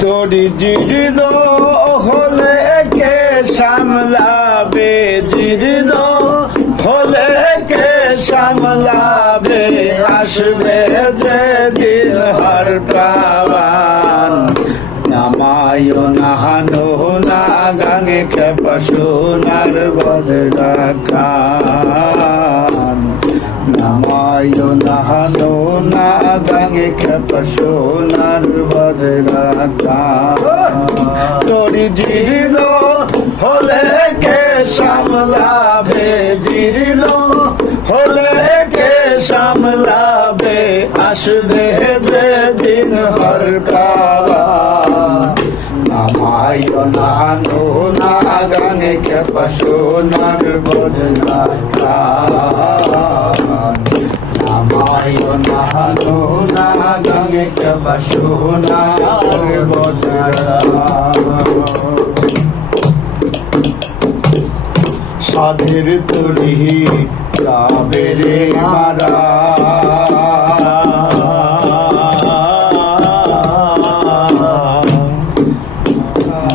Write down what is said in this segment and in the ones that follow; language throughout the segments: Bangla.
তোরি জীর্ণ হলে কে সামলাবে, জীর্ণ হলে কে সামলাবে, আসবে যে দিন হর প্রাণ। নামায় নাহানো না গাঙে খেপা সোনার বদলা কান। নামায় নাহানো না গাঙে খেপা সোনার বদলা কান। তোরি জীর্ণ হলে কে সামলাবে, জীর্ণ হলে কে সামলাবে, আসবে যে দিন হর প্রাণ। নামায় নাহানো না গাঙে খেপা সোনার বদলা কান। নামায় নাহানো না গাঙে খেপা সোনার বদলা কান। সাধের তরি যাবে রে মারা,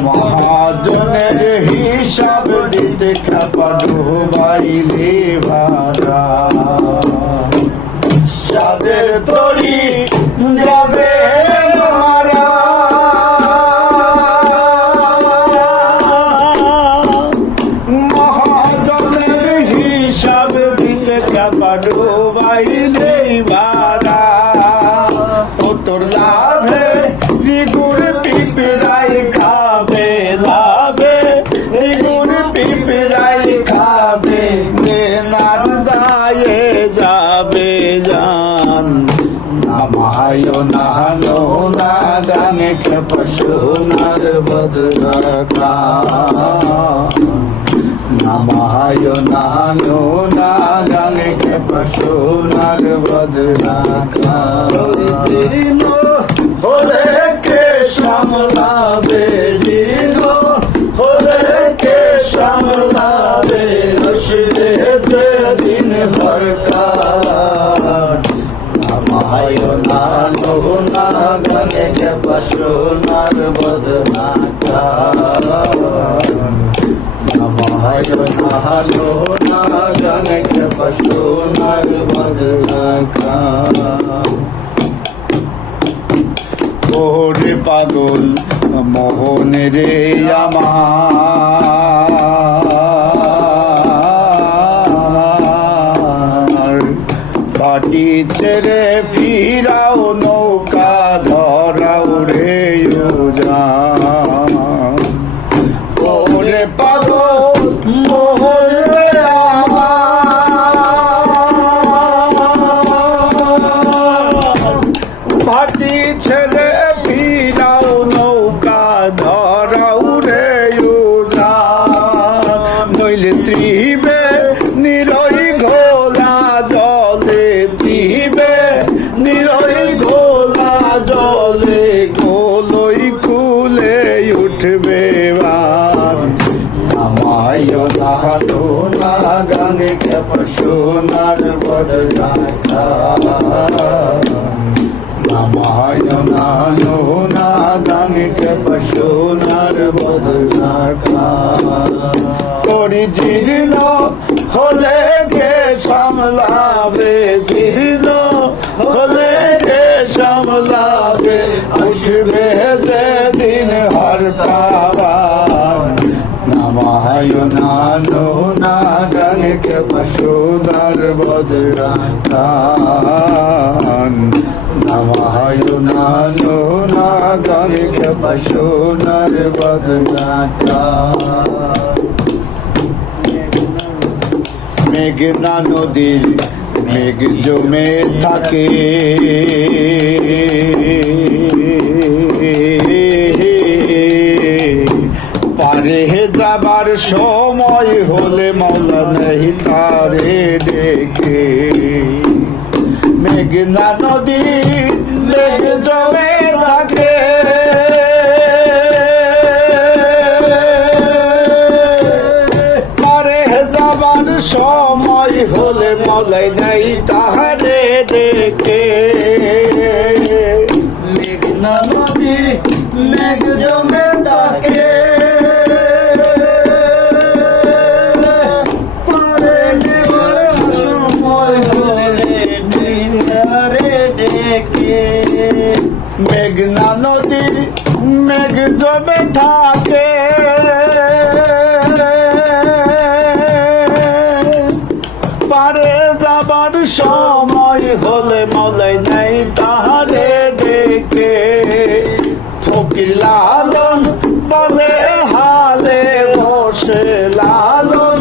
মহাজনের হিসাব দিতে খেপা ডুবাইলে ভাড়া। সাধের তরি যাবে মারা, ডুবাইলে বারা। ও তোর লাভে গুড় পিঁপড়াই খাবে, লাভে গুড় পিঁপড়াই খাবে, নেনার দায়ে যাবে জান। নামায় নাহানো না গাঙে খেপা সোনার বদলা কান। নামায় নাহানো না গাঙে খেপা সোনার বদলা কান। জীর্ণ হলে কে সামলাবে, জীর্ণ হলে কে সামলাবে, আসবে যে দিন হর প্রাণ। নামায় নাহানো না গাঙে খেপা সোনার বদলা কান। নামায় নাহানো না গাঙে খেপা সোনার বদলা কান। ওরে পাগল মোহন রে আমার, পাটি ছেড়ে ফিরাও নৌকা ধরাও রে উজান। ওরে পাগল মোহন রে আমার, পাটি ছেড়ে ফিরাও নৌকা ধরাও রে উজান। নইলে ত্রিবে নিরই ঘোলা জলে, ত্রিবে নিরই ঘোলা জলে, গোলই কুলে উঠবে বান। নামায় নাহানো না গাঙে খেপা সোনার বদলা কান। নামায় নাহানো না গাঙে খেপা সোনার বদলা কান। তোরি জীর্ণ হলে কে সামলাবে, জীর্ণ হলে কে সামলাবে, আসবে যে দিন হর প্রাণ। নামায় নাহানো না গাঙে খেপা সোনার বদলা কান। নামায় নাহানো না গাঙে খেপা সোনার বদলা কান। মেঘনা নদীর মেঘ জমে থাকে, পারে যাবার সময় হলে মওলা নেই তারে ডেকে। মেঘনা নদীর মেঘ জমে থাকে, পারে যাবার সময় হলে মলাই নাই তাহারে ডেকে। মেঘনা নদীর মেঘ নদীর মেঘ জমে থাকে পারে যাবার সময় হলে মলাই নাই তাহারে ডেকে ফকির লালন বলে হালে বসে লালন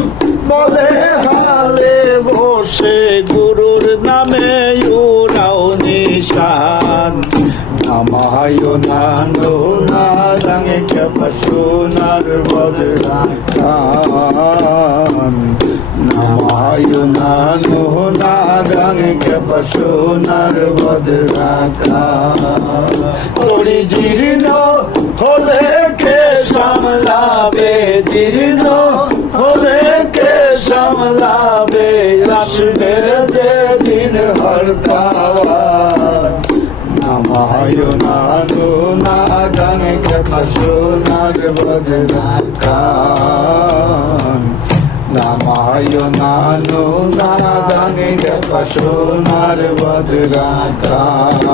বলে হালে বসে গুরুর নামে উড়াও নিশান নামায় নানো না রঙে কেপা সোনার বদলা খান নামায় নানো না রঙে কেপা সোনার বদলা খান তোরি জীর্ণ হলে কে সামলাবে জীর্ণ হলে কে সামলাবে আসবে যেদিন হর পাওয়ার নামায় নানো না গানে কে সোনার বদলা খান নামায় নানো না গানে কে সোনার বদলা খান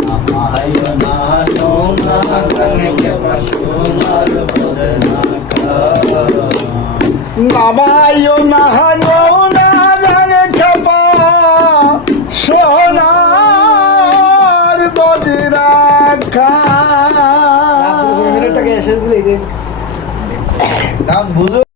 নামায় নানো না গানে কে সোনার বদলা খান নামায় না